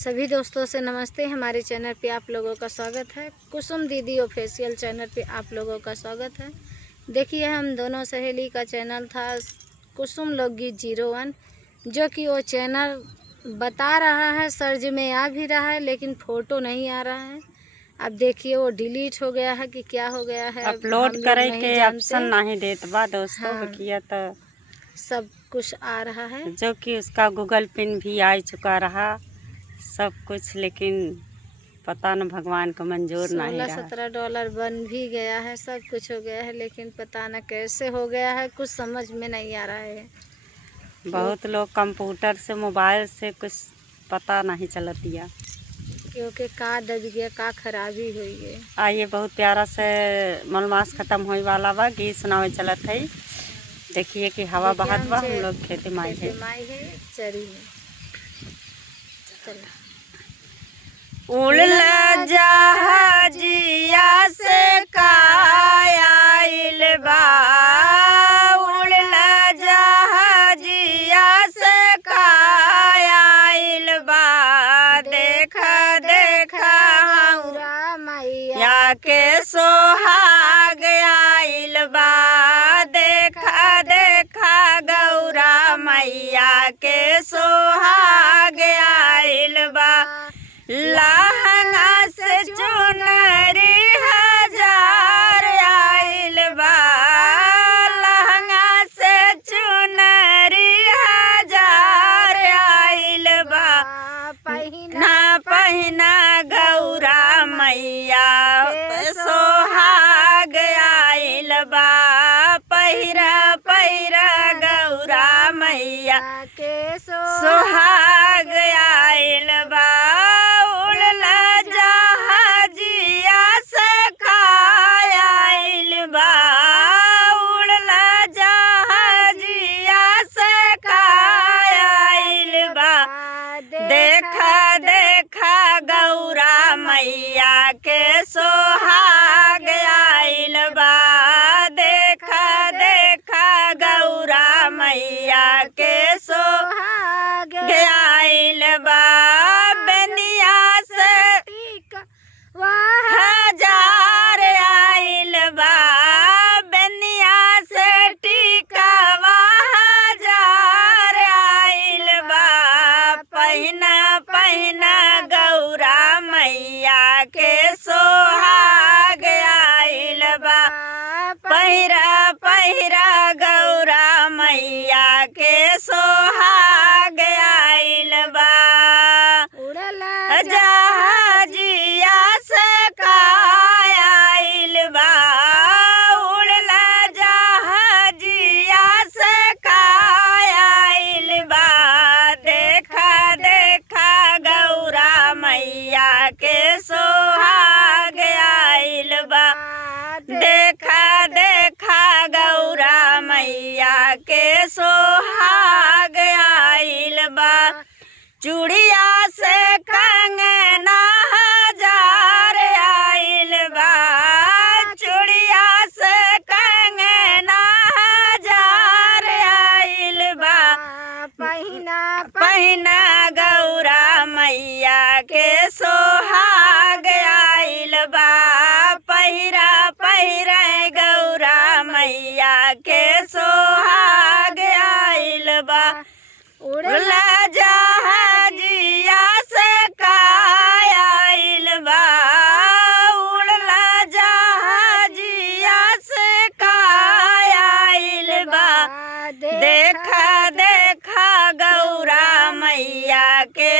सभी दोस्तों से नमस्ते। हमारे चैनल पे आप लोगों का स्वागत है। कुसुम दीदी ऑफिशियल चैनल पे आप लोगों का स्वागत है। देखिए, हम दोनों सहेली का चैनल था कुसुम लोकगीत 01, जो कि वो चैनल बता रहा है सर्च में आ भी रहा है, लेकिन फ़ोटो नहीं आ रहा है। अब देखिए वो डिलीट हो गया है कि क्या हो गया है, अपलोड करे के ऑप्शन नहीं देत बा दोस्तों। हाँ, बकिया तो सब कुछ आ रहा है, जो कि उसका गूगल पिन भी आ चुका रहा सब कुछ, लेकिन पता न भगवान को मंजूर नहीं रहा। $16-17 बन भी गया है, सब कुछ हो गया है, लेकिन पता न कैसे हो गया है, कुछ समझ में नहीं आ रहा है। बहुत लोग कंप्यूटर से मोबाइल से कुछ पता नहीं चलत दिया, क्योंकि का दब गया, का खराबी हुई है। आइए बहुत प्यारा से मलमास खत्म होने वाला बा, गीत सुनावे चलत है। देखिए कि हवा बहत बा, हम लोग खेती माई है चरी में। चलो उड़ला जहाजिया से कायल बा, उड़ला जहाजिया से कायल बा। देखा देखा गौरा मैया या के सोहाग आइल बा, देखा देखा गौरा मैया के सोहाग आइल बा। लहंगा से चुनरी 1000 आइल बा, लहंगा से चुनरी 1000 आइल बा। पहिना गौरा मैया सोहाग आइल बा, पहिरा गौरा मैया के सोहाग आइल बा। उड़ला जहाजिया से कायल बा, उड़ला जहाजिया से कायल बा। देखा देखा गौरा मैया के सोहाग आइल बा, देखा देखा गौरा मैया के सोहाग आइल बा। बेनिया से 1000 आइल बा, बेनिया से टीका 1000 आइल बा। पहिना गौरा मैया के सोहाग आइल बा, पहिरा गौरा मैया के सोहाग आइल बा। उड़ला जहाजिया से कायल बा, उड़ला जहाजिया से कायल बा। देखा देखा गौरा मैया के सोहाग आइल बा, देखा देखा गौरा मैया के सोहाग आइल बा। चूड़िया से कंगना 1000 आइल बा, चूड़िया से कंगना 1000 आइल बा। पहिना गौरा मैया के सोहाग आइल बा, पहिरा गौरा मैया के सोहाग आइल बा। उड़ला जहाजिया से कायल बा, उड़ला जहाजिया से कायल बा। देखा देखा गौरा मैया के